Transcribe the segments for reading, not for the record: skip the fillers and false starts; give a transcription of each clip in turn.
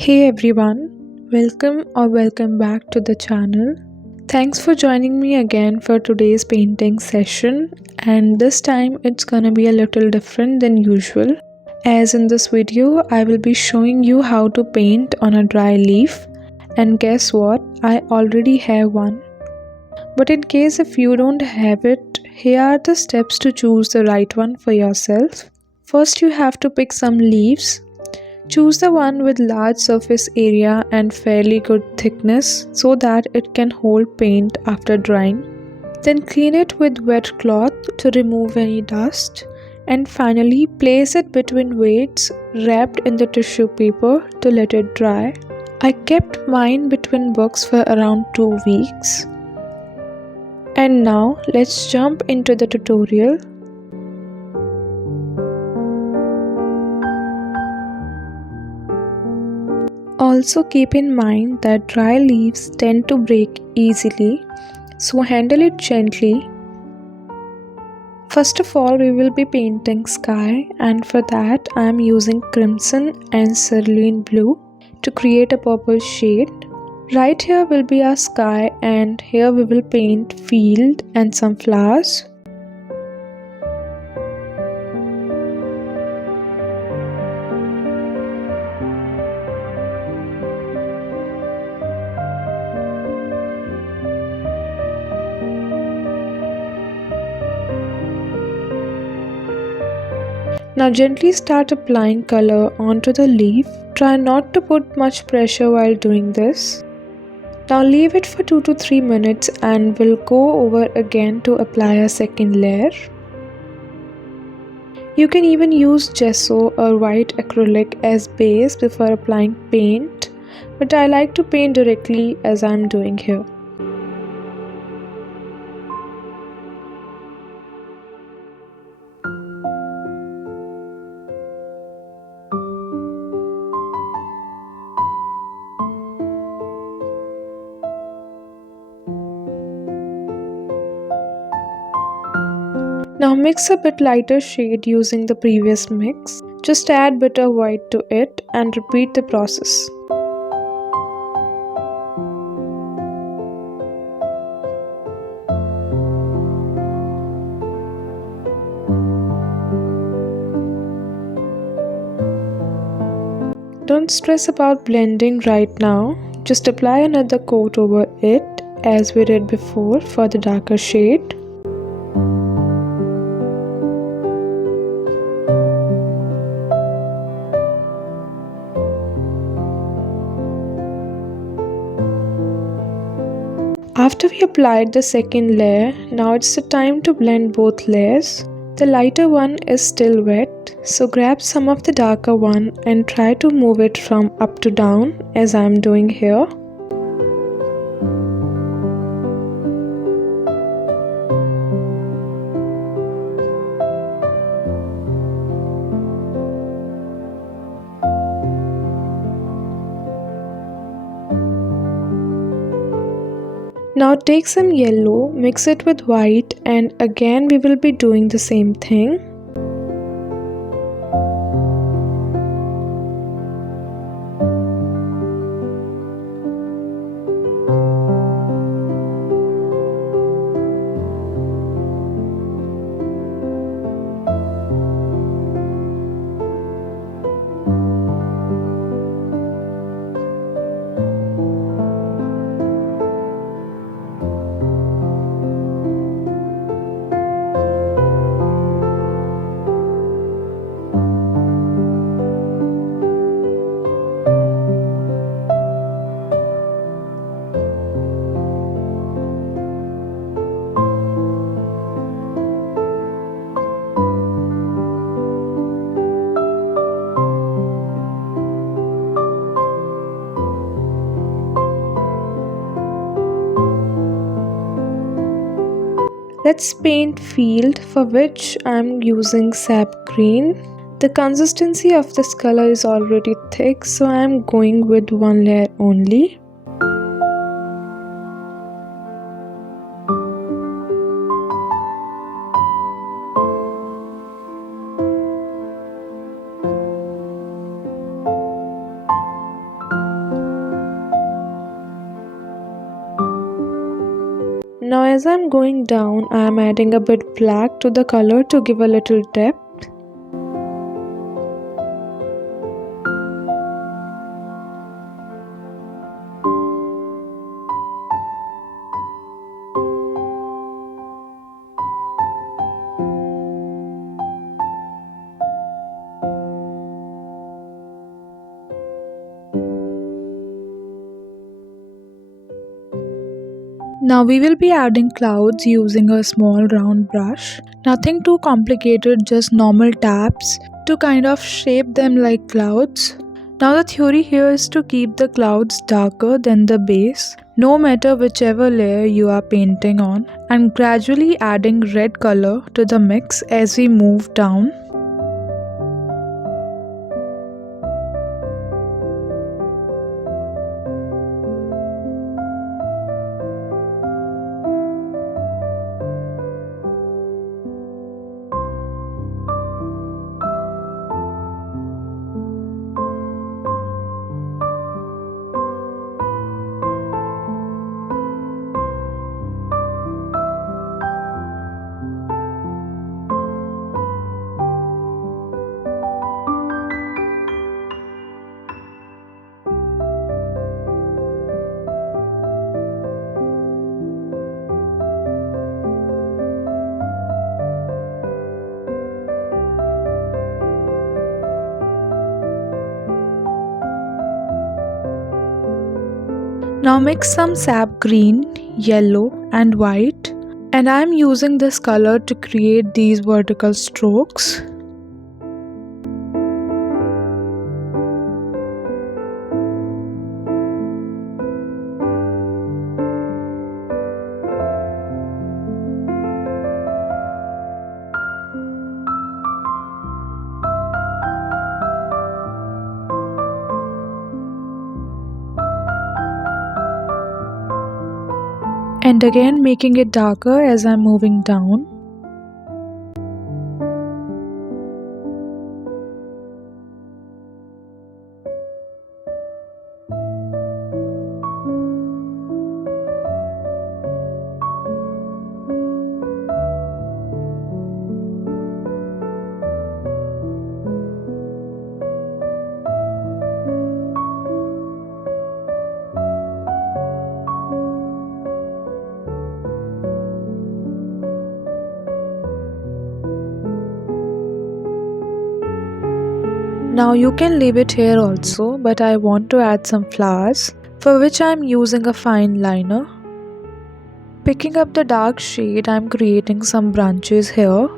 Hey everyone, welcome back to the channel. Thanks for joining me again for today's painting session, and this time it's gonna be a little different than usual. As in this video, I will be showing you how to paint on a dry leaf, and guess what? I already have one. But in case if you don't have it, here are the steps to choose the right one for yourself. First, you have to pick some leaves. Choose the one with large surface area and fairly good thickness so that it can hold paint after drying. Then clean it with wet cloth to remove any dust. And finally, place it between weights wrapped in the tissue paper to let it dry. I kept mine between books for around 2 weeks. And now let's jump into the tutorial. Also keep in mind that dry leaves tend to break easily, so handle it gently. First of all, we will be painting sky, and for that I am using crimson and cerulean blue to create a purple shade. Right here will be our sky, and here we will paint field and some flowers. Now gently start applying color onto the leaf. Try not to put much pressure while doing this. Now leave it for 2 to 3 minutes and we'll go over again to apply a second layer. You can even use gesso or white acrylic as base before applying paint, but I like to paint directly as I'm doing here. Now mix a bit lighter shade using the previous mix. Just add bit of white to it and repeat the process. Don't stress about blending right now. Just apply another coat over it as we did before for the darker shade. After we applied the second layer, now it's the time to blend both layers. The lighter one is still wet, so grab some of the darker one and try to move it from up to down as I am doing here. Now take some yellow, mix it with white, and again we will be doing the same thing. Let's paint field, for which I am using sap green. The consistency of this color is already thick, so I am going with one layer only. Now as I'm going down, I'm adding a bit black to the color to give a little depth. Now we will be adding clouds using a small round brush. Nothing too complicated, just normal taps to kind of shape them like clouds. Now the theory here is to keep the clouds darker than the base, no matter whichever layer you are painting on, and gradually adding red color to the mix as we move down. Now mix some sap green, yellow and white, and I am using this color to create these vertical strokes. And again making it darker as I'm moving down. Now you can leave it here also, but I want to add some flowers, for which I am using a fine liner. Picking up the dark shade, I am creating some branches here.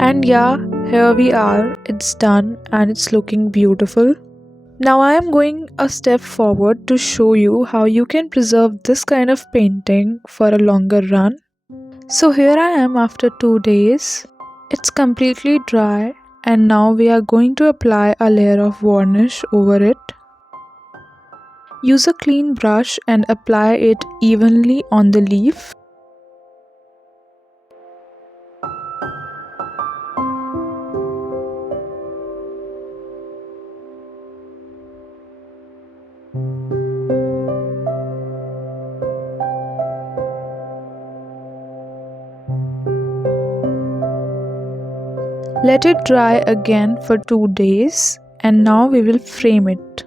And yeah, here we are, it's done and it's looking beautiful. Now I am going a step forward to show you how you can preserve this kind of painting for a longer run. So here I am after 2 days. It's completely dry and now we are going to apply a layer of varnish over it. Use a clean brush and apply it evenly on the leaf. Let it dry again for 2 days and now we will frame it.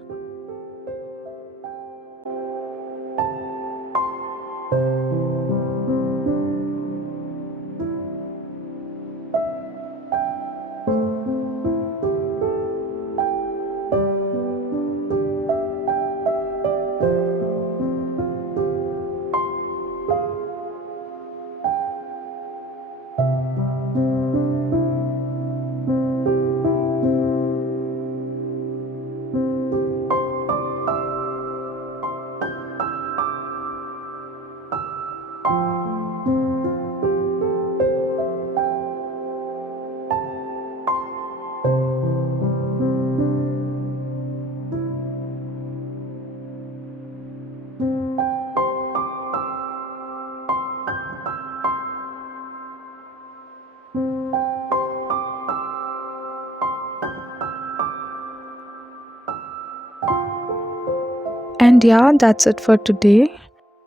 And yeah, that's it for today.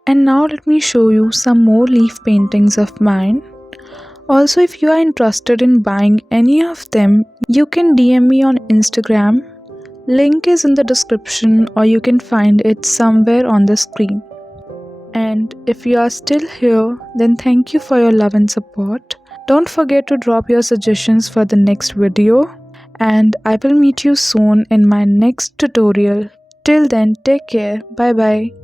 And now let me show you some more leaf paintings of mine. Also, if you are interested in buying any of them, you can DM me on Instagram. Link is in the description or you can find it somewhere on the screen. And if you are still here, then thank you for your love and support. Don't forget to drop your suggestions for the next video. And I will meet you soon in my next tutorial. Till then, take care. Bye bye.